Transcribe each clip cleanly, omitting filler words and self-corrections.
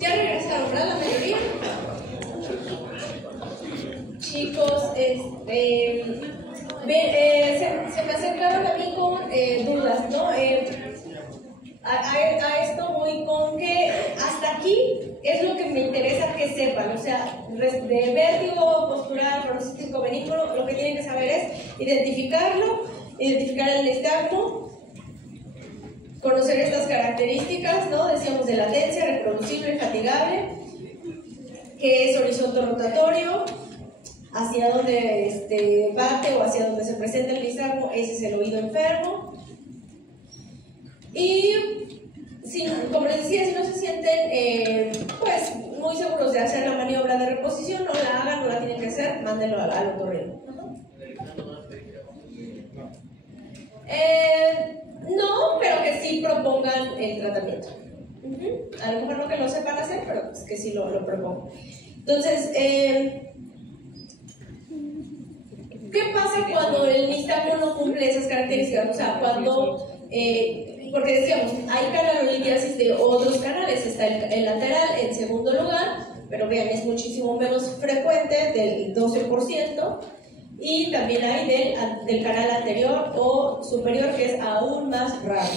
Ya regresaron, ¿verdad? La mayoría. Chicos, se me acercaron a mí con dudas, ¿no? A esto voy con que hasta aquí es lo que me interesa que sepan, o sea, de vértigo postural, paroxístico benígeno, lo que tienen que saber es identificarlo, identificar el nistagmo, conocer estas características, ¿no? Decíamos de latencia, reproducible, fatigable, que es horizonte rotatorio, hacia donde bate o hacia donde se presenta el nistagmo, ese es el oído enfermo. Y como les decía, si no se sienten pues muy seguros de hacer la maniobra de reposición, no la hagan, no la tienen que hacer, mándenlo al otorrino. No, pero que sí propongan el tratamiento. A lo mejor no que lo sepan hacer, pero pues que sí lo propongan. Entonces, ¿qué pasa cuando el nistagmo no cumple esas características? O sea, cuando, porque decíamos, hay canalolitiasis de otros canales, está el lateral en segundo lugar, pero vean, es muchísimo menos frecuente, del 12%, y también hay del canal anterior o superior, que es aún más raro.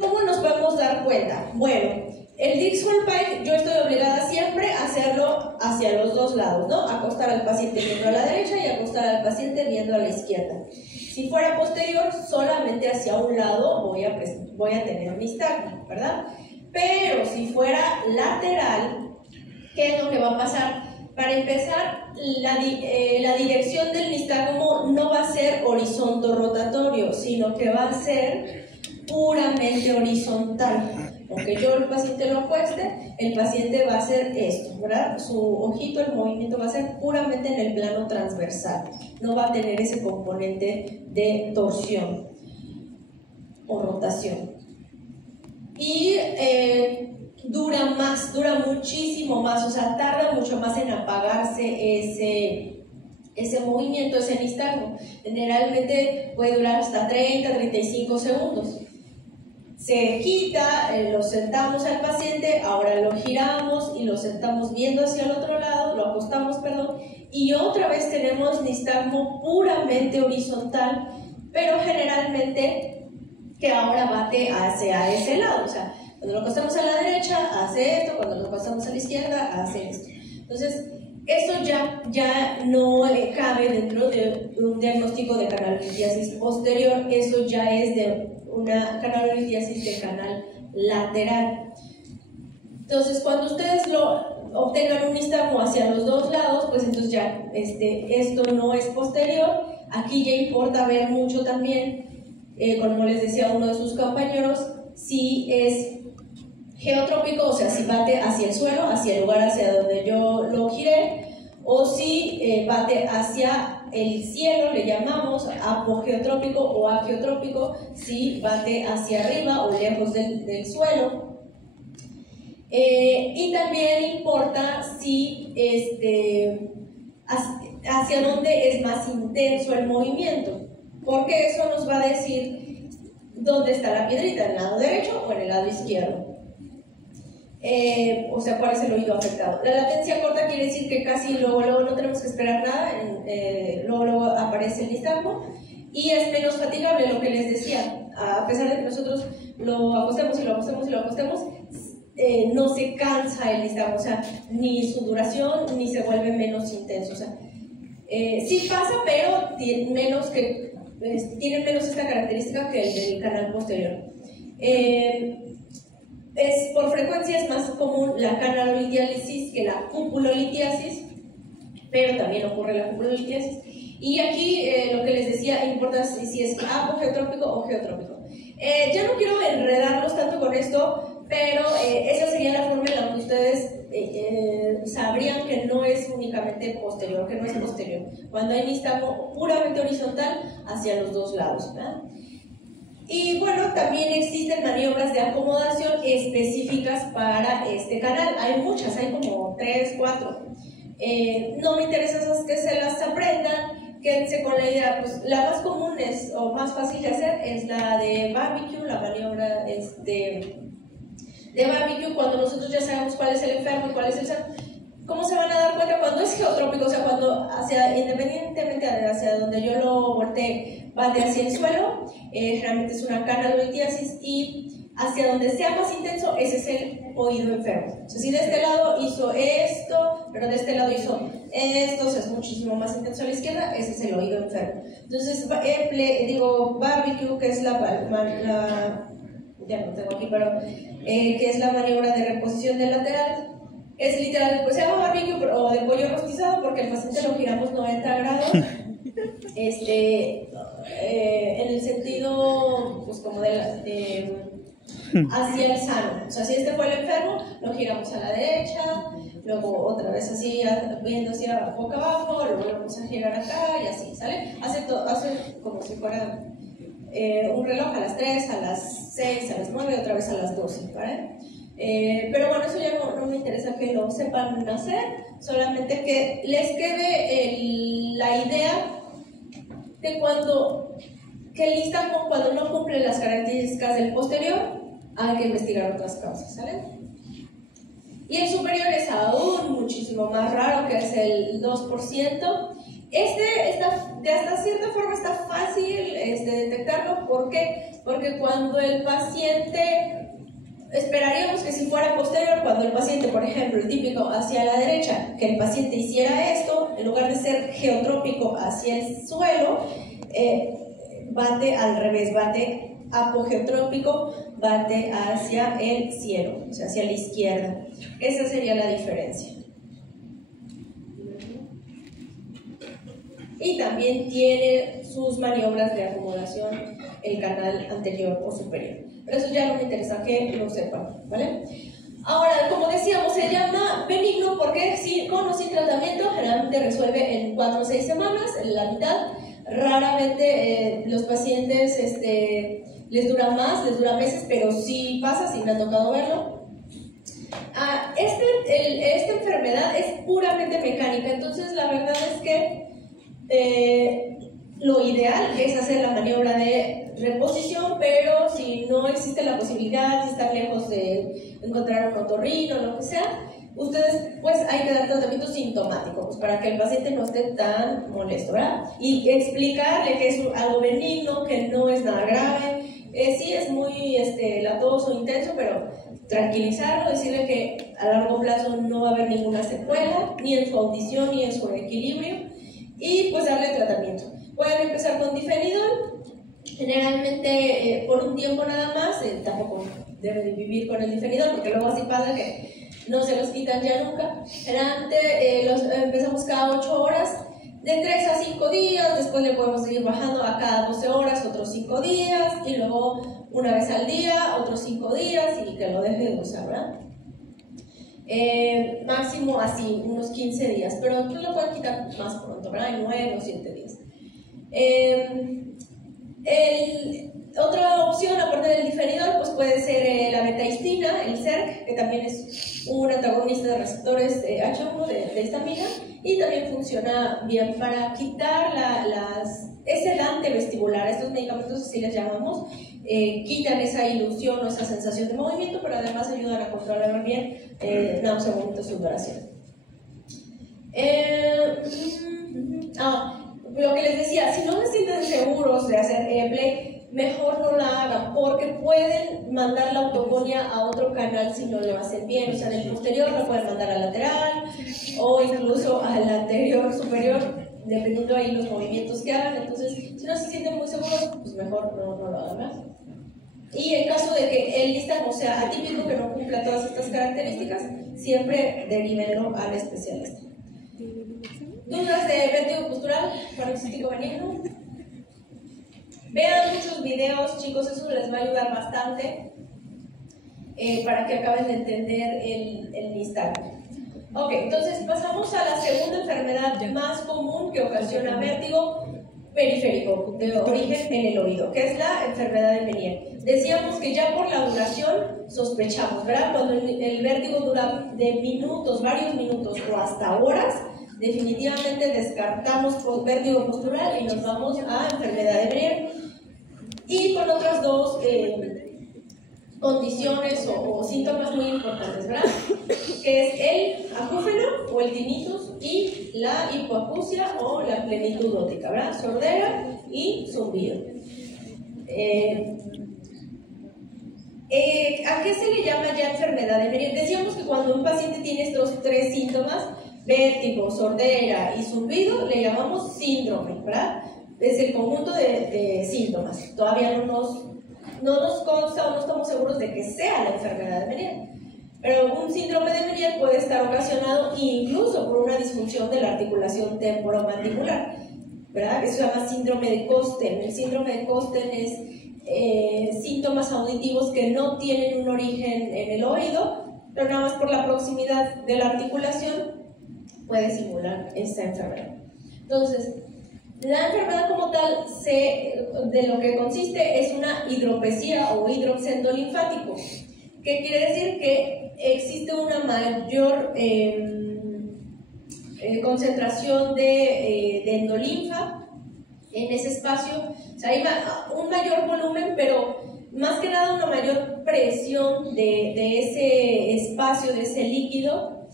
¿Cómo nos podemos dar cuenta? Bueno, el Dixwell-Pike yo estoy obligada siempre a hacerlo hacia los dos lados, ¿no? Acostar al paciente viendo a la derecha y acostar al paciente viendo a la izquierda. Si fuera posterior, solamente hacia un lado voy a tener nistagmo, ¿verdad? Pero si fuera lateral, ¿qué es lo que va a pasar? Para empezar, la dirección del nistagmo no va a ser horizonto-rotatorio, sino que va a ser puramente horizontal. Aunque yo el paciente lo acueste, el paciente va a hacer esto, ¿verdad? Su ojito, el movimiento va a ser puramente en el plano transversal. No va a tener ese componente de torsión o rotación. Y dura muchísimo más, o sea, tarda mucho más en apagarse ese movimiento, ese nistagmo. Generalmente puede durar hasta 30-35 segundos. Se quita, lo sentamos al paciente, ahora lo giramos y lo sentamos viendo hacia el otro lado, lo acostamos, perdón, y otra vez tenemos nistagmo puramente horizontal, pero generalmente que ahora bate hacia ese lado, o sea, cuando lo acostamos a la derecha hace esto, cuando lo acostamos a la izquierda hace esto. Entonces, eso ya no cabe dentro de un diagnóstico de canalolitiasis posterior, eso ya es de una canalolitiasis de canal lateral. Entonces, cuando ustedes obtengan un nistagmo hacia los dos lados, pues entonces ya esto no es posterior. Aquí ya importa ver mucho también, como les decía uno de sus compañeros, si es geotrópico, o sea, si bate hacia el suelo, hacia el lugar hacia donde yo lo giré, o si bate hacia el cielo, le llamamos apogeotrópico o ageotrópico, si bate hacia arriba o lejos del suelo. Y también importa si hacia dónde es más intenso el movimiento, porque eso nos va a decir dónde está la piedrita, en el lado derecho o en el lado izquierdo. O sea, cuál es el oído afectado. La latencia corta quiere decir que casi luego no tenemos que esperar nada, luego aparece el nistagmo, y es menos fatigable, lo que les decía. A pesar de que nosotros lo acostemos y lo acostemos y lo acostemos, no se cansa el nistagmo, o sea, ni su duración ni se vuelve menos intenso. O sea, sí pasa, pero tiene menos esta característica que el del canal posterior. Por frecuencia es más común la canalolitiasis que la cupulolitiasis, pero también ocurre la cupulolitiasis. Y aquí lo que les decía, importa si es apogeotrópico o geotrópico. Ya no quiero enredarlos tanto con esto, pero esa sería la forma en la que ustedes sabrían que no es únicamente posterior, que no es posterior. Cuando hay nistagmo puramente horizontal hacia los dos lados, ¿verdad? Y bueno, también existen maniobras de acomodación específicas para este canal. Hay muchas, hay como 3, 4. No me interesa que se las aprendan, quédense con la idea, pues la más común es, o más fácil de hacer es la de barbecue, la maniobra de barbecue, cuando nosotros ya sabemos cuál es el enfermo y cuál es el sano. ¿Cómo se van a dar cuenta cuando es geotrópico? O sea, cuando independientemente de hacia donde yo lo voltee, va de hacia el suelo, realmente es una canalolitiasis, y hacia donde sea más intenso, ese es el oído enfermo. O sea, si de este lado hizo esto, pero de este lado hizo esto, o sea, es muchísimo más intenso a la izquierda, ese es el oído enfermo. Entonces, barbecue, que es ya no tengo aquí, pero que es la maniobra de reposición del lateral, es literal, pues se llama barbecue o de pollo rostizado porque el paciente lo giramos 90 grados en el sentido, pues como hacia el sano. O sea, si este fue el enfermo, lo giramos a la derecha, luego otra vez así, viendo hacia boca abajo, lo volvemos a girar acá y así, ¿sale? Hace como si fuera un reloj a las 3, a las 6, a las 9 y otra vez a las 12, ¿vale? Pero bueno, eso ya no me interesa que lo sepan hacer, solamente que les quede la idea de que listan con cuando no cumplen las características del posterior, hay que investigar otras causas, ¿sale? Y el superior es aún muchísimo más raro, que es el 2%. De hasta cierta forma está fácil detectarlo. ¿Por qué? Porque cuando el paciente, esperaríamos que si fuera posterior, cuando el paciente, por ejemplo, el típico hacia la derecha, que el paciente hiciera esto, en lugar de ser geotrópico hacia el suelo, bate al revés, bate apogeotrópico, bate hacia el cielo, o sea, hacia la izquierda. Esa sería la diferencia. Y también tiene sus maniobras de acomodación el canal anterior o superior. Pero eso ya no me interesa que lo sepan, ¿vale? Ahora, como decíamos, se llama benigno porque con o sin tratamiento generalmente resuelve en 4 o 6 semanas, en la mitad. Raramente los pacientes les dura más, les dura meses, pero sí pasa, sí me ha tocado verlo. Esta enfermedad es puramente mecánica, entonces la verdad es que lo ideal es hacer la maniobra de reposición, pero si no existe la posibilidad, si están lejos de encontrar un otorrino o lo que sea, ustedes pues hay que dar tratamiento sintomático, pues, para que el paciente no esté tan molesto, ¿verdad? Y explicarle que es algo benigno, que no es nada grave. Sí es muy latoso, intenso, pero tranquilizarlo, decirle que a largo plazo no va a haber ninguna secuela, ni en su audición ni en su equilibrio, y pues darle tratamiento. Pueden empezar con difenidol, generalmente por un tiempo nada más, tampoco deben vivir con el difenidol, porque luego así pasa que no se los quitan ya nunca. Generalmente empezamos cada 8 horas, de 3 a 5 días, después le podemos seguir bajando a cada 12 horas, otros 5 días, y luego una vez al día, otros 5 días, y que lo deje de usar, ¿verdad? Máximo así, unos 15 días, pero tú lo puedes quitar más pronto, ¿verdad? En 9 o 7 días. Otra opción, aparte del difenidol, pues puede ser la betahistina, el SERC, que también es un antagonista de receptores H1 de histamina, y también funciona bien para quitar es sedante vestibular. Estos medicamentos, así les llamamos, quitan esa ilusión o esa sensación de movimiento, pero además ayudan a controlar bien náusea, vómito, sudoración. Lo que les decía, si no se sienten seguros de hacer play, mejor no la hagan, porque pueden mandar la autoconía a otro canal si no lo hacen bien. O sea, del posterior lo pueden mandar al lateral o incluso al anterior superior, dependiendo ahí los movimientos que hagan. Entonces, si no se sienten muy seguros, pues mejor no lo hagan más. Y en caso de que el listado sea atípico, que no cumpla todas estas características, siempre derivenlo al especialista. ¿Dudas de vértigo postural paroxístico benigno? Vean muchos videos, chicos, eso les va a ayudar bastante para que acaben de entender el listado. Ok, entonces pasamos a la segunda enfermedad más común que ocasiona vértigo periférico, de origen en el oído, que es la enfermedad de Meniere. Decíamos que ya por la duración sospechamos, ¿verdad? Cuando el vértigo dura de minutos, varios minutos o hasta horas, definitivamente descartamos vértigo postural y nos vamos a enfermedad de Meniere. Y con otras dos condiciones o síntomas muy importantes, ¿verdad? Que es el acúfeno o el tinnitus y la hipoacusia o la plenitud óptica, ¿verdad? Sordera y zumbido. ¿A qué se le llama ya enfermedad de Meniere? Decíamos que cuando un paciente tiene estos tres síntomas, vértigo, sordera y zumbido, le llamamos síndrome, ¿verdad? Es el conjunto de síntomas. Todavía no nos consta o no estamos seguros de que sea la enfermedad de Meniere. Pero un síndrome de Meniere puede estar ocasionado incluso por una disfunción de la articulación temporomandibular, ¿verdad? Eso se llama síndrome de Kosten. El síndrome de Kosten es síntomas auditivos que no tienen un origen en el oído, pero nada más por la proximidad de la articulación puede simular esta enfermedad. Entonces, la enfermedad como tal, de lo que consiste es una hidropesía o hidrops endolinfático. ¿Qué quiere decir? Que existe una mayor concentración de endolinfa en ese espacio. O sea, hay un mayor volumen, pero más que nada una mayor presión de ese espacio, de ese líquido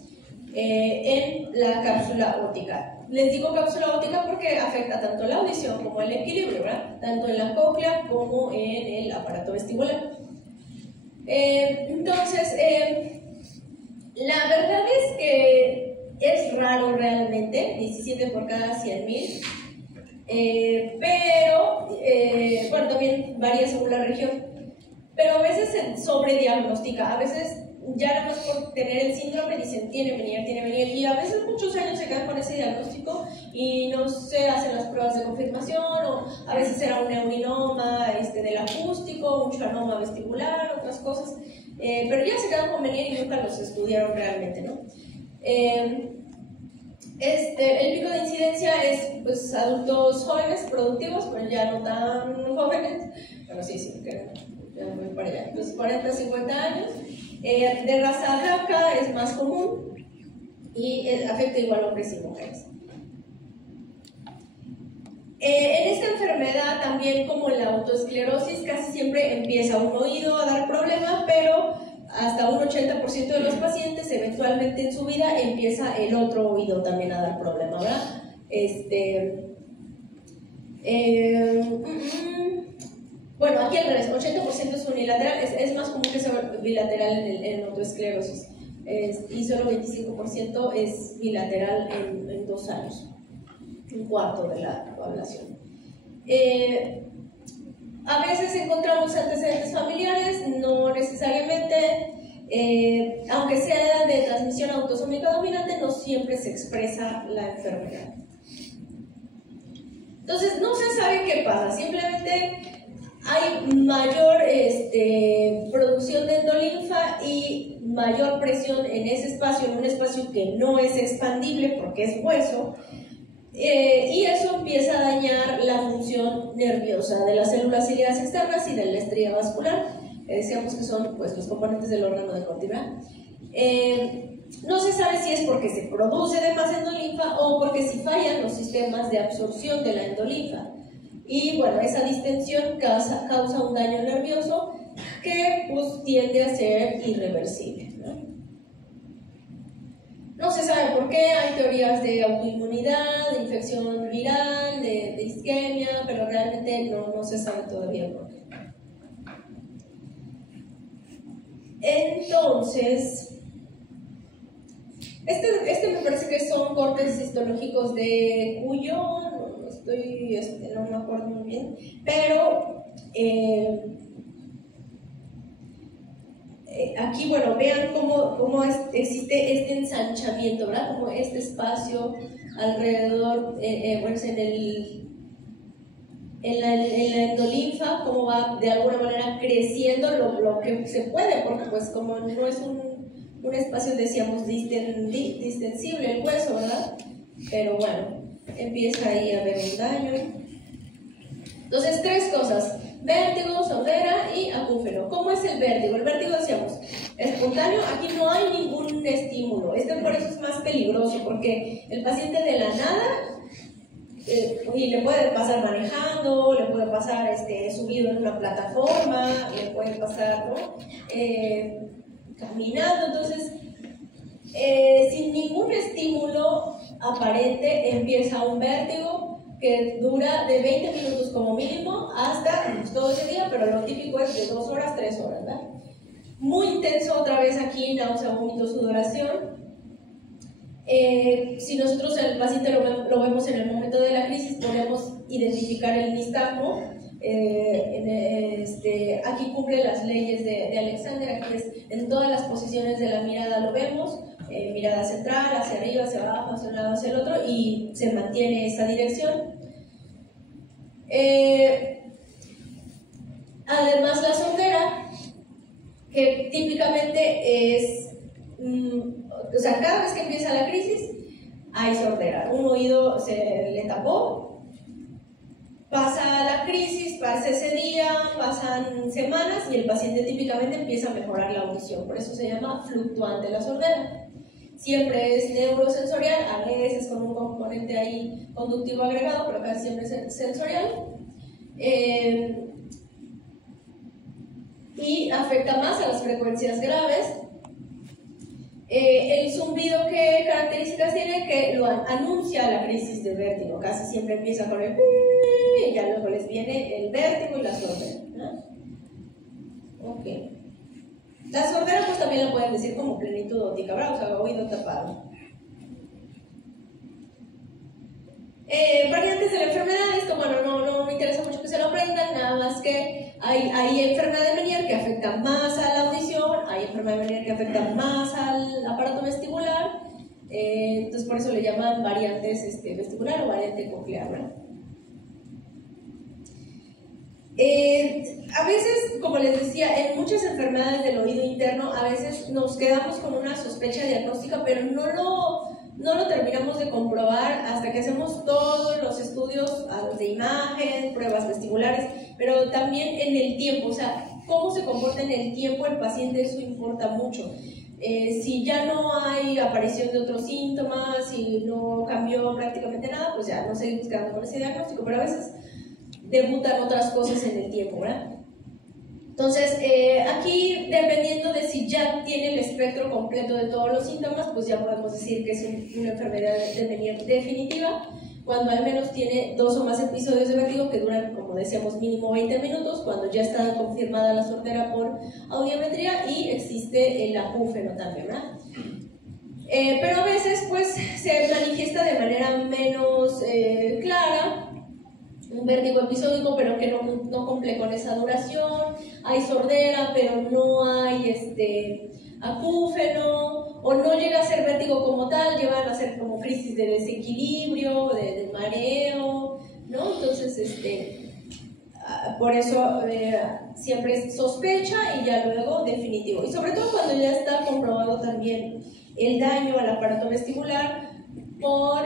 en la cápsula óptica. Les digo cápsula óptica porque afecta tanto la audición como el equilibrio, ¿verdad? Tanto en la cóclea como en el aparato vestibular. Entonces, la verdad es que es raro realmente, 17 por cada 100.000, pero, bueno, también varía según la región, pero a veces se sobrediagnostica, a veces ya nada más por tener el síndrome dicen tiene Meniere, y a veces muchos años se quedan con ese diagnóstico y no se hacen las pruebas de confirmación, o a veces era un neurinoma del acústico, un schwannoma vestibular, otras cosas, pero ya se quedan con Meniere y nunca los estudiaron realmente, ¿no? El pico de incidencia es pues adultos jóvenes, productivos, pero ya no tan jóvenes, bueno sí, que ya voy para allá, entonces 40, 50 años. De raza blanca es más común y afecta igual a hombres y mujeres. En esta enfermedad, también como en la autoesclerosis, casi siempre empieza un oído a dar problema, pero hasta un 80% de los pacientes eventualmente en su vida empieza el otro oído también a dar problema, ¿verdad? Bueno, aquí al revés, 80% es unilateral, es más común que sea bilateral en autoesclerosis, y solo 25% es bilateral en 2 años, un cuarto de la población. A veces encontramos antecedentes familiares, no necesariamente, aunque sea de transmisión autosómica dominante, no siempre se expresa la enfermedad. Entonces, no se sabe qué pasa, simplemente hay mayor producción de endolinfa y mayor presión en ese espacio, en un espacio que no es expandible porque es hueso, y eso empieza a dañar la función nerviosa de las células ciliares externas y de la estría vascular. Decíamos que son pues, los componentes del órgano de Corti. No se sabe si es porque se produce de más endolinfa o porque si fallan los sistemas de absorción de la endolinfa. Y bueno, esa distensión causa un daño nervioso que pues, tiende a ser irreversible, ¿no? No se sabe por qué, hay teorías de autoinmunidad, de infección viral, de isquemia, pero realmente no se sabe todavía por qué. Entonces, este me parece que son cortes histológicos de Cuyo, no me acuerdo muy bien, pero aquí, bueno, vean cómo existe este ensanchamiento, ¿verdad? Como este espacio alrededor, bueno, en la endolinfa, cómo va de alguna manera creciendo lo que se puede, porque pues como no es un espacio, decíamos, distensible el hueso, ¿verdad? Pero bueno, empieza ahí a haber un daño. Entonces, 3 cosas: vértigo, sordera y acúfeno. ¿Cómo es el vértigo? El vértigo, decíamos, espontáneo. Aquí no hay ningún un estímulo. Por eso es más peligroso, porque el paciente de la nada, y le puede pasar manejando, le puede pasar subido en una plataforma, le puede pasar, ¿no? Caminando. Entonces, sin ningún estímulo aparente empieza un vértigo que dura de 20 minutos como mínimo hasta todo ese día, pero lo típico es de 2 horas, 3 horas, ¿verdad? Muy intenso otra vez aquí, náusea, vómito, sudoración. Si nosotros el paciente lo vemos en el momento de la crisis, podemos identificar el nistagmo. Aquí cumple las leyes de Alexander. Aquí en todas las posiciones de la mirada lo vemos, mirada central, hacia arriba, hacia abajo, hacia un lado, hacia el otro, y se mantiene esa dirección. Además, la sordera, que típicamente es, o sea, cada vez que empieza la crisis hay sordera. Un oído se le tapó, pasa la crisis, pasa ese día, pasan semanas y el paciente típicamente empieza a mejorar la audición. Por eso se llama fluctuante la sordera. Siempre es neurosensorial, a veces con un componente ahí conductivo agregado, pero casi siempre es sensorial. Y afecta más a las frecuencias graves. El zumbido, ¿qué características tiene? Que lo anuncia la crisis de vértigo. Casi siempre empieza con el y ya luego les viene el vértigo y la sordera, ¿no? Ok. La sordera pues también la pueden decir como plenitud óptica, ¿verdad? O sea, oído tapado. Variantes de la enfermedad, esto bueno, no me interesa mucho que se lo aprendan, nada más que hay enfermedad de Meniere que afecta más a la audición, hay enfermedad de Meniere que afecta más al aparato vestibular, entonces por eso le llaman variantes vestibular o variante coclear, ¿verdad? A veces, como les decía, en muchas enfermedades del oído interno, a veces nos quedamos con una sospecha diagnóstica, pero no lo terminamos de comprobar hasta que hacemos todos los estudios de imagen, pruebas vestibulares, pero también en el tiempo, o sea, cómo se comporta en el tiempo el paciente, eso importa mucho. Si ya no hay aparición de otros síntomas, si no cambió prácticamente nada, pues ya no seguimos quedando con ese diagnóstico, pero a veces debutan otras cosas en el tiempo, ¿verdad? Entonces, aquí, dependiendo de si ya tiene el espectro completo de todos los síntomas, pues ya podemos decir que es una enfermedad de Meniere definitiva, cuando al menos tiene 2 o más episodios de vértigo que duran, como decíamos, mínimo 20 minutos, cuando ya está confirmada la sordera por audiometría y existe el acúfeno también, ¿verdad? Pero a veces, pues, se manifiesta de manera menos clara, un vértigo episódico, pero que no cumple con esa duración, hay sordera, pero no hay acúfeno, o no llega a ser vértigo como tal, llegan a ser como crisis de desequilibrio, de mareo, ¿no? Entonces, por eso siempre es sospecha y ya luego definitivo. Y sobre todo cuando ya está comprobado también el daño al aparato vestibular por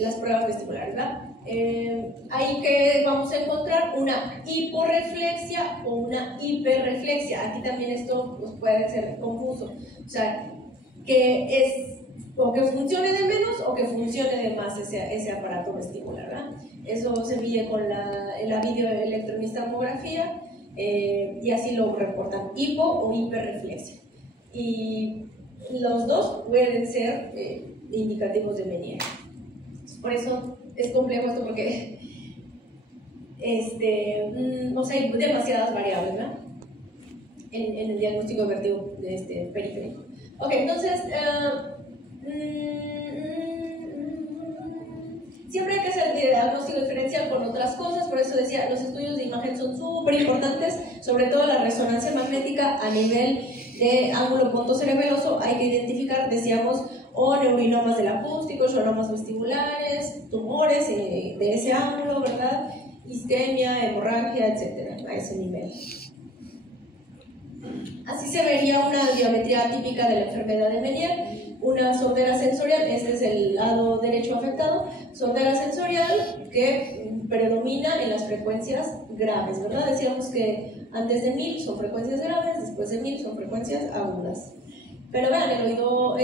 las pruebas vestibulares, ¿verdad? Ahí que vamos a encontrar una hiporreflexia o una hiperreflexia. Aquí también esto pues, puede ser confuso, o sea, que es o que funcione de menos o que funcione de más ese aparato vestibular, ¿verdad? Eso se mide con la videoelectroencefalografía y así lo reportan, hipo o hiperreflexia. Y los dos pueden ser indicativos de Meniere. Por eso es complejo esto porque o sea, hay demasiadas variables, ¿verdad? En el diagnóstico de vértigo periférico. Ok, entonces siempre hay que hacer el diagnóstico diferencial con otras cosas, por eso decía, los estudios de imagen son súper importantes, sobre todo la resonancia magnética a nivel de ángulo punto cerebeloso, hay que identificar, decíamos, o neurinomas del acústico, xonomas vestibulares, tumores de ese ángulo, ¿verdad? Isquemia, hemorragia, etcétera, a ese nivel. Así se vería una audiometría típica de la enfermedad de Meniere, una sordera sensorial, este es el lado derecho afectado, sordera sensorial que predomina en las frecuencias graves, ¿verdad? Decíamos que antes de 1000 son frecuencias graves, después de 1000 son frecuencias agudas. Pero vean, el oído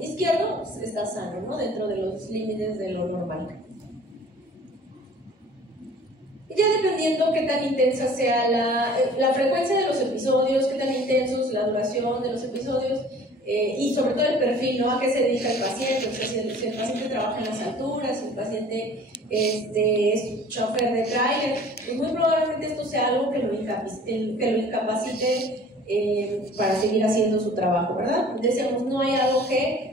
izquierdo está sano, ¿no? Dentro de los límites de lo normal. Ya dependiendo qué tan intensa sea la frecuencia de los episodios, qué tan intensos, la duración de los episodios, y sobre todo el perfil, ¿no? A qué se dedica el paciente. O sea, si el paciente trabaja en las alturas, si el paciente es chofer de tráiler, pues muy probablemente esto sea algo que lo incapacite para seguir haciendo su trabajo, ¿verdad? Decíamos, no hay algo que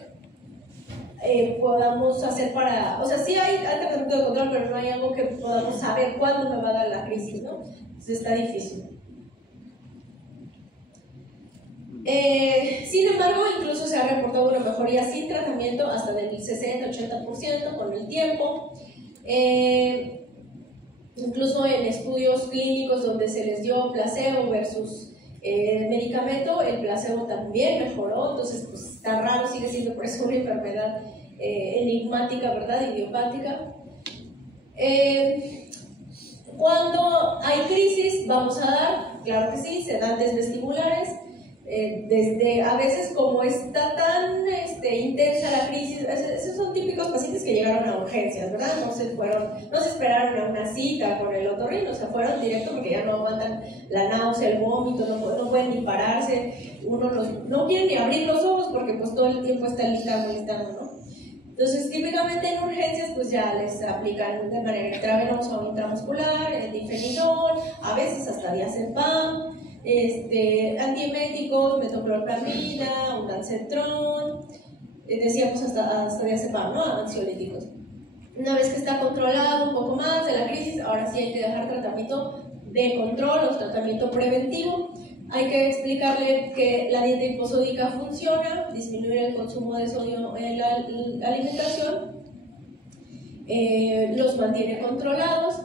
podamos hacer para, o sea, sí hay tratamiento de control, pero no hay algo que podamos saber cuándo me va a dar la crisis, ¿no? Entonces está difícil. Sin embargo, incluso se ha reportado una mejoría sin tratamiento hasta del 60-80% con el tiempo. Incluso en estudios clínicos donde se les dio placebo versus medicamento, el placebo también mejoró. Entonces, pues está raro, sigue siendo por eso una enfermedad enigmática, ¿verdad? Idiopática. Cuando hay crisis, vamos a dar, claro que sí, sedantes vestibulares. Desde a veces, como está tan intensa la crisis, esos son típicos pacientes que llegaron a urgencias, ¿verdad? No se esperaron a una cita con el otorrino, o sea, fueron directo porque ya no aguantan la náusea, el vómito, no pueden ni pararse, no quieren ni abrir los ojos porque pues todo el tiempo están listando, ¿no? Entonces, típicamente en urgencias, pues ya les aplican de manera intravenosa o intramuscular, difenidol, a veces hasta diazepam, antieméticos, metoclopramida, ondansetron, decíamos hasta diazepam, ¿no? Ansiolíticos. Una vez que está controlado un poco más de la crisis, ahora sí hay que dejar tratamiento de control o tratamiento preventivo. Hay que explicarle que la dieta hiposódica funciona, disminuir el consumo de sodio en la alimentación, los mantiene controlados.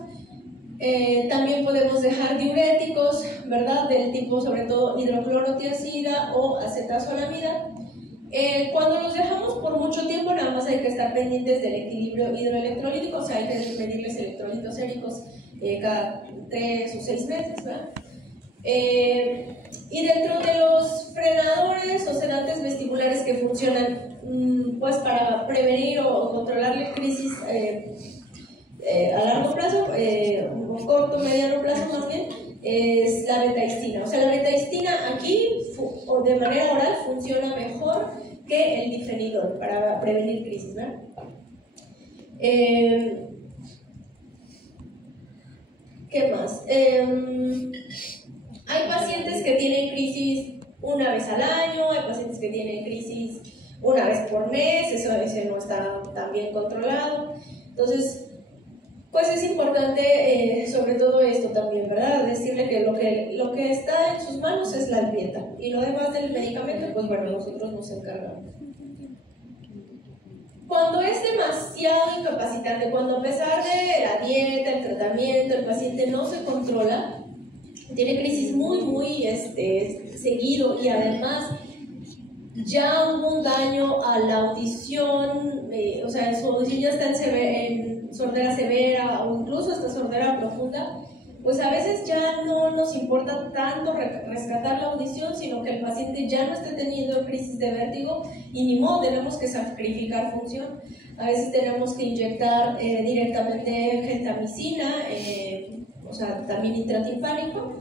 También podemos dejar diuréticos, ¿verdad? Del tipo sobre todo hidroclorotiazida o acetazolamida. Cuando los dejamos por mucho tiempo, nada más hay que estar pendientes del equilibrio hidroelectrolítico, o sea, hay que medirles electrolitos séricos cada 3 o 6 meses, ¿verdad? Y dentro de los frenadores o sedantes vestibulares que funcionan pues para prevenir o controlar la crisis a largo plazo, o corto, mediano plazo más bien, es la betaistina. O sea, la betaistina aquí o de manera oral funciona mejor que el difenidol para prevenir crisis, ¿verdad? ¿Qué más? Hay pacientes que tienen crisis una vez al año, hay pacientes que tienen crisis una vez por mes, eso a veces no está tan bien controlado. Entonces, pues es importante sobre todo esto también, ¿verdad? Decirle que lo que está en sus manos es la dieta y lo demás del medicamento, pues bueno, nosotros nos encargamos. Cuando es demasiado incapacitante, cuando a pesar de la dieta, el tratamiento, el paciente no se controla, tiene crisis muy seguido y además ya hubo un daño a la audición, o sea, su audición ya está en sordera severa o incluso hasta sordera profunda, pues a veces ya no nos importa tanto rescatar la audición, sino que el paciente ya no esté teniendo crisis de vértigo y ni modo, tenemos que sacrificar función. A veces tenemos que inyectar directamente gentamicina, o sea, también intratimpánico,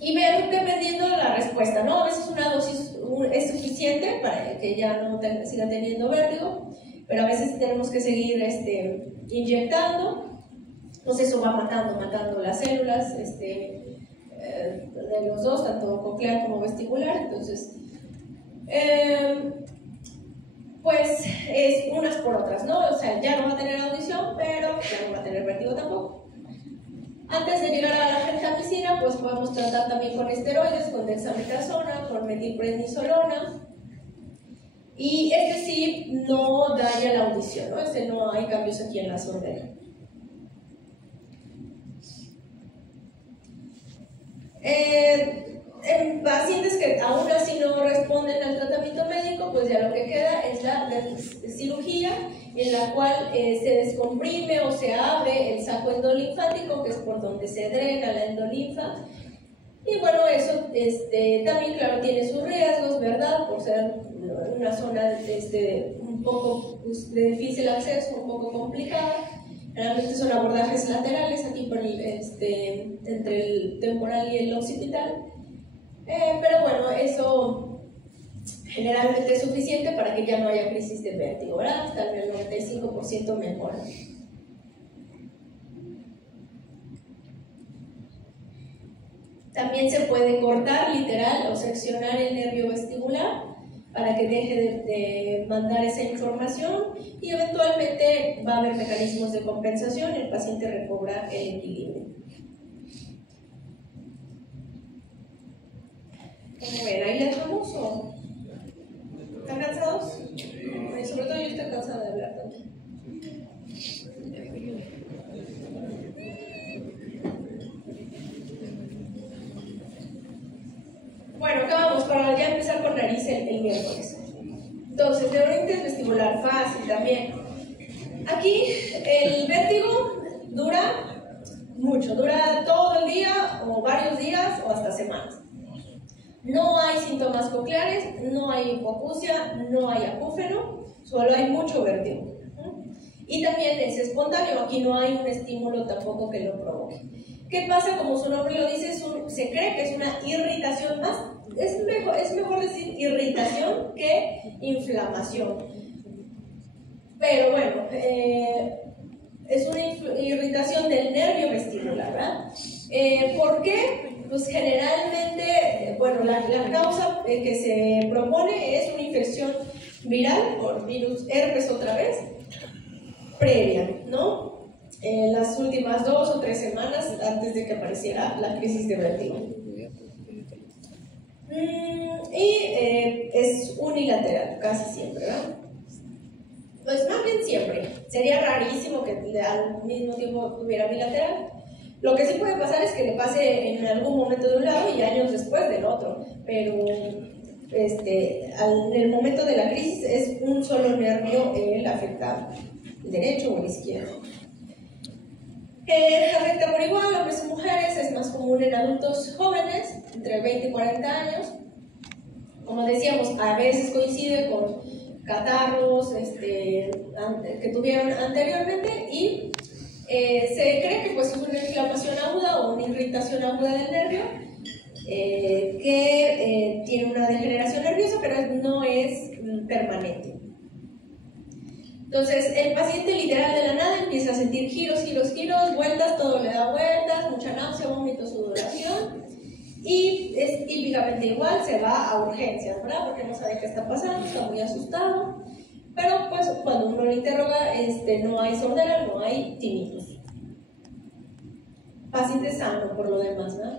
y ver dependiendo de la respuesta, ¿no? A veces una dosis es suficiente para que ya no siga teniendo vértigo, pero a veces tenemos que seguir inyectando. Entonces eso va matando las células de los dos, tanto coclear como vestibular. Entonces, pues es unas por otras, ¿no? O sea, ya no va a tener audición, pero ya no va a tener vértigo tampoco. Antes de llegar a la gentamicina, pues podemos tratar también con esteroides, con dexametasona, con metilprednisolona. Y sí no daña la audición, ¿no? No hay cambios aquí en la sordera. En pacientes que aún así no responden al tratamiento médico, pues ya lo que queda es la cirugía en la cual se descomprime o se abre el saco endolinfático, que es por donde se drena la endolinfa, Y bueno, eso también, claro, tiene sus riesgos, ¿verdad? Por ser una zona un poco de difícil acceso, un poco complicada. Realmente son abordajes laterales aquí por entre el temporal y el occipital. Pero bueno, eso generalmente es suficiente para que ya no haya crisis de vértigo, ¿verdad? Hasta el 95% mejora. También se puede cortar literal o seccionar el nervio vestibular para que deje de mandar esa información y eventualmente va a haber mecanismos de compensación y el paciente recobra el equilibrio. Como ven, ahí le dejamos o ¿están cansados? Sobre todo yo estoy cansada de hablar también. Bueno, acá vamos para ya empezar con nariz el miércoles. Entonces, neuritis vestibular, fácil también. Aquí el vértigo dura mucho, dura todo el día o varios días o hasta semanas. No hay síntomas cocleares, no hay hipoacusia, no hay acúfeno, solo hay mucho vértigo. Y también es espontáneo, aquí no hay un estímulo tampoco que lo provoque. ¿Qué pasa? Como su nombre lo dice, se cree que es una irritación más. Es mejor decir irritación que inflamación. Pero bueno, es una irritación del nervio vestibular, ¿verdad? ¿Por qué? Pues generalmente, bueno, la causa que se propone es una infección viral por virus herpes otra vez, previa, ¿no? Las últimas 2 o 3 semanas antes de que apareciera la crisis de vértigo. Es unilateral, casi siempre, ¿verdad? Pues más bien siempre. Sería rarísimo que al mismo tiempo tuviera bilateral. Lo que sí puede pasar es que le pase en algún momento de un lado y años después del otro, pero en el momento de la crisis es un solo nervio el afectado, el derecho o el izquierdo. Afecta por igual a hombres y mujeres, es más común en adultos jóvenes, entre 20 y 40 años. Como decíamos, a veces coincide con catarros que tuvieron anteriormente y se cree que pues, es una inflamación aguda o una irritación aguda del nervio que tiene una degeneración nerviosa, pero no es permanente. Entonces, el paciente literal de la nada empieza a sentir giros, vueltas, todo le da vueltas, mucha náusea, vómito, sudoración. Y es típicamente igual, se va a urgencias, ¿verdad? Porque no sabe qué está pasando, está muy asustado. Pero pues cuando uno le interroga, no hay sordera, no hay tinnitus. Paciente sano por lo demás, ¿no?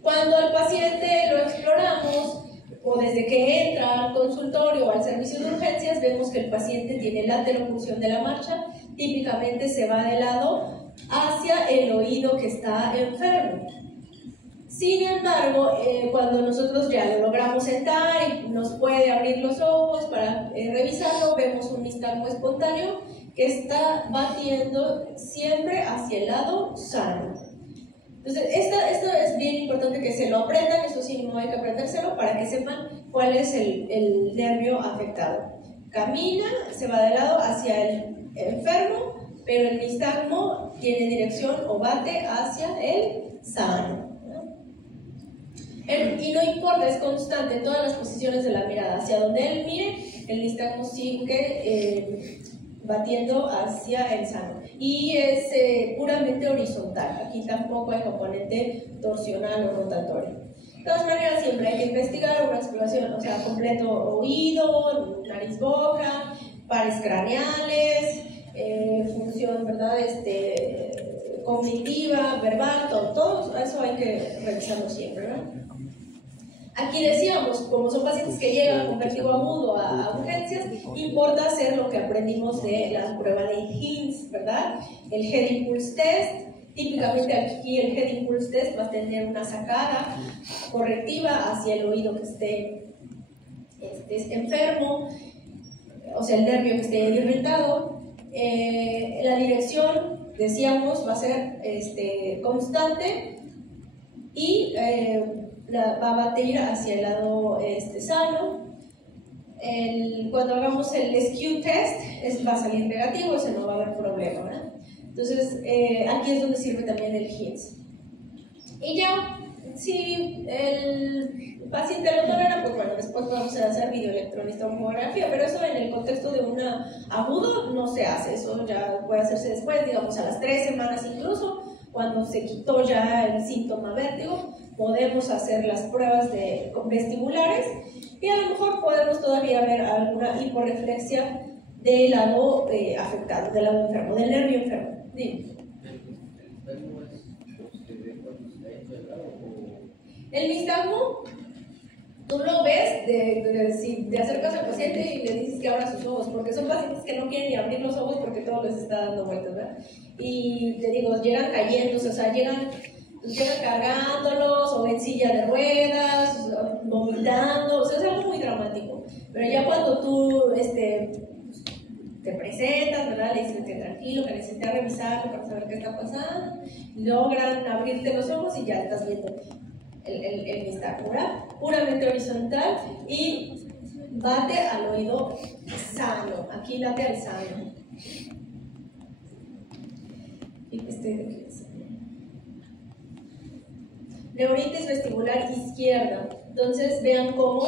Cuando al paciente lo exploramos, o desde que entra al consultorio o al servicio de urgencias, vemos que el paciente tiene laterofusión de la marcha, típicamente se va de lado hacia el oído que está enfermo. Sin embargo, cuando nosotros ya lo logramos sentar y nos puede abrir los ojos para revisarlo, vemos un nistagmo espontáneo que está batiendo siempre hacia el lado sano. Entonces, esto es bien importante que se lo aprendan, eso sí, no hay que aprendérselo para que sepan cuál es el nervio afectado. Camina, se va de lado hacia el enfermo, pero el nistagmo tiene dirección o bate hacia el sano. Y no importa, es constante en todas las posiciones de la mirada. Hacia donde él mire, el nistagmo sigue batiendo hacia el sano. Y es puramente horizontal. Aquí tampoco hay componente torsional o rotatorio. De todas maneras, siempre hay que investigar una exploración, o sea, completo oído, nariz, boca, pares craneales, función, ¿verdad? Cognitiva, verbal, todo eso hay que revisarlo siempre, ¿verdad? Aquí decíamos, como son pacientes que llegan con vértigo agudo a urgencias, importa hacer lo que aprendimos de la prueba de Hinds, ¿verdad? El Head Impulse Test. Típicamente aquí el Head Impulse Test va a tener una sacada correctiva hacia el oído que esté enfermo, o sea, el nervio que esté irritado. La dirección, decíamos, va a ser constante y va a batir hacia el lado sano. Cuando hagamos el SQ test va a salir negativo, ese no va a haber problema, ¿verdad? Entonces aquí es donde sirve también el HINS. Y ya, si el paciente lo tolera, pues bueno, después vamos a hacer videoelectronistomografía, pero eso en el contexto de un agudo no se hace, eso ya puede hacerse después, digamos a las 3 semanas incluso, cuando se quitó ya el síntoma vértigo, podemos hacer las pruebas vestibulares y a lo mejor podemos todavía ver alguna hiporreflexia del lado afectado, del lado enfermo, del nervio enfermo. Dime. El nistagmo, tú lo ves si te acercas al paciente y le dices que abra sus ojos, porque son pacientes que no quieren ni abrir los ojos porque todo les está dando vueltas, ¿verdad? Y te digo, llegan cayéndose, o sea, llegan cargándolos o en silla de ruedas, vomitando, o sea, es algo muy dramático. Pero ya cuando tú te presentas, ¿verdad? Le dices que tranquilo, que necesitas revisarlo para saber qué está pasando, logran abrirte los ojos y ya estás viendo el nistagmo, ¿verdad? Puramente horizontal y bate al oído sano, aquí late al sano. Neuritis vestibular izquierda. Entonces vean cómo,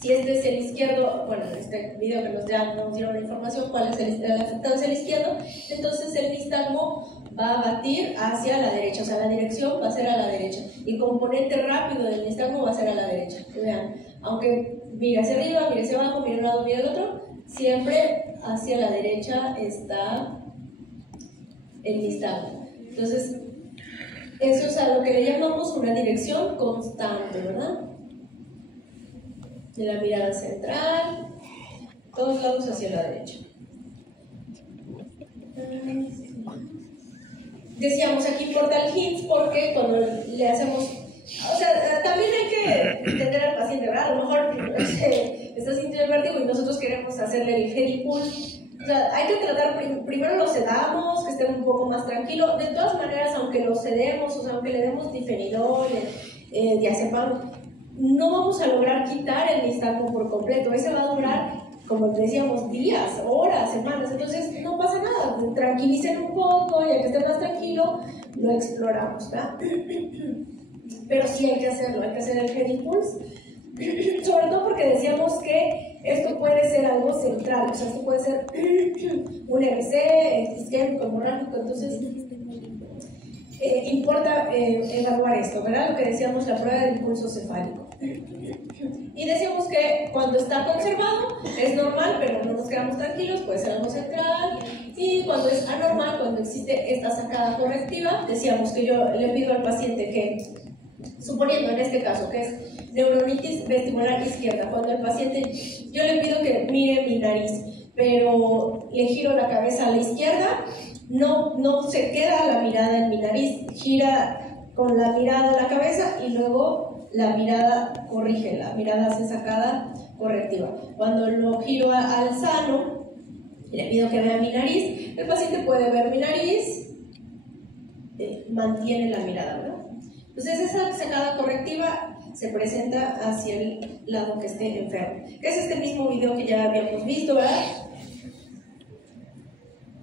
si este es el izquierdo, bueno, en este video que nos dieron la información cuál es el afectado es el izquierdo, entonces el nistagmo va a batir hacia la derecha, o sea, la dirección va a ser a la derecha. Y componente rápido del nistagmo va a ser a la derecha. Vean, aunque mire hacia arriba, mire hacia abajo, mire un lado, mire el otro, siempre hacia la derecha está el nistagmo. Entonces, eso es a lo que le llamamos una dirección constante, ¿verdad? De la mirada central, todos lados hacia la derecha. Decíamos aquí importa el HINS porque cuando le hacemos, o sea, también hay que entender al paciente, ¿verdad? A lo mejor está sintiendo el vértigo y nosotros queremos hacerle el head pulse. O sea, hay que tratar, primero lo sedamos, que esté un poco más tranquilo. De todas maneras, aunque lo sedemos, o sea, aunque le demos difenidol, diazepam, no vamos a lograr quitar el nistagmo por completo. Ese va a durar, como te decíamos, días, horas, semanas. Entonces, no pasa nada. Tranquilicen un poco, ya que esté más tranquilo, lo exploramos, ¿verdad? Pero sí hay que hacerlo, hay que hacer el head pulse. Sobre todo porque decíamos que esto puede ser algo central, o sea, esto puede ser un RC, isquémico, hemorrágico, entonces importa evaluar esto, ¿verdad? Lo que decíamos, la prueba del impulso cefálico. Y decíamos que cuando está conservado es normal, pero no nos quedamos tranquilos, puede ser algo central. Y cuando es anormal, cuando existe esta sacada correctiva, decíamos que yo le pido al paciente que, suponiendo en este caso que es neuronitis vestibular izquierda, cuando el paciente, yo le pido que mire mi nariz, pero le giro la cabeza a la izquierda, no se queda la mirada en mi nariz, gira con la mirada a la cabeza y luego la mirada corrige, la mirada hace sacada correctiva. Cuando lo giro al sano y le pido que vea mi nariz, el paciente puede ver mi nariz, mantiene la mirada, ¿verdad? Entonces esa sacada correctiva se presenta hacia el lado que esté enfermo. Que es este mismo video que ya habíamos visto, ¿verdad?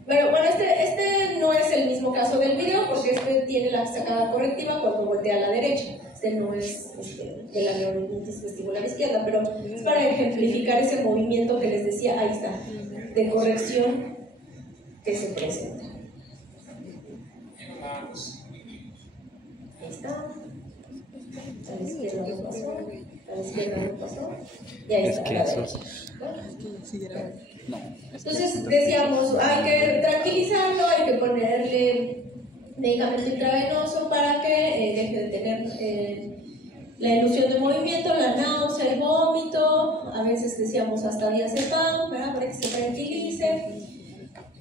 Pero bueno, este no es el mismo caso del video porque este tiene la sacada correctiva cuando voltea a la derecha. Este no es de la neuronitis vestibular izquierda, pero es para ejemplificar ese movimiento que les decía, ahí está, de corrección que se presenta. Ahí está. A la izquierda no pasó, a la izquierda no pasó, y ahí está, a la derecha. Entonces decíamos, hay que tranquilizarlo, hay que ponerle medicamento intravenoso para que deje de tener la ilusión de movimiento, la náusea, el vómito, a veces decíamos hasta diazepam, ¿verdad? Para que se tranquilice.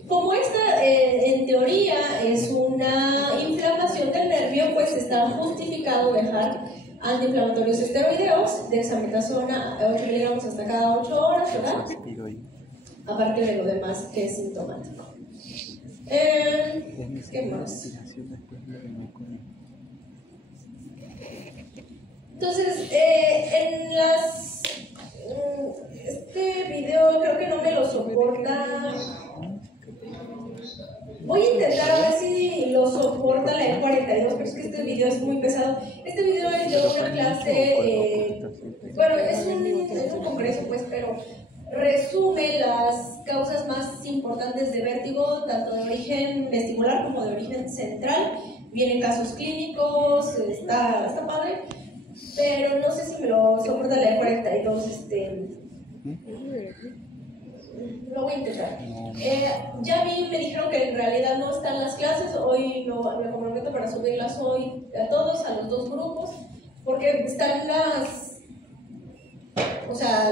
Como esta en teoría es una inflamación del nervio, pues está justificado dejar antiinflamatorios esteroideos, dexametasona 8 miligramos hasta cada 8 horas, ¿verdad? Aparte de lo demás que es sintomático. ¿Qué más? Entonces, este video creo que no me lo soporta. Voy a intentar a ver si lo soporta la E42, pero es que este video es muy pesado. Este video es de una clase, bueno, es un congreso, pues, pero resume las causas más importantes de vértigo, tanto de origen vestibular como de origen central. Vienen casos clínicos, está padre, pero no sé si me lo soporta la E42. Lo voy a intentar. Ya a mí me dijeron que en realidad no están las clases. Hoy no me comprometo para subirlas hoy a todos, a los dos grupos, porque están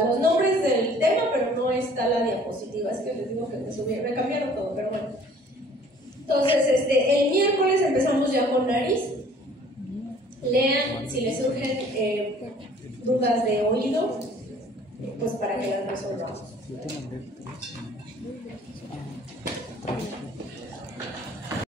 los nombres del tema, pero no está la diapositiva. Es que les digo que me cambiaron todo, pero bueno. Entonces, el miércoles empezamos ya con nariz. Lean si les surgen dudas de oído, pues para que las resolvamos.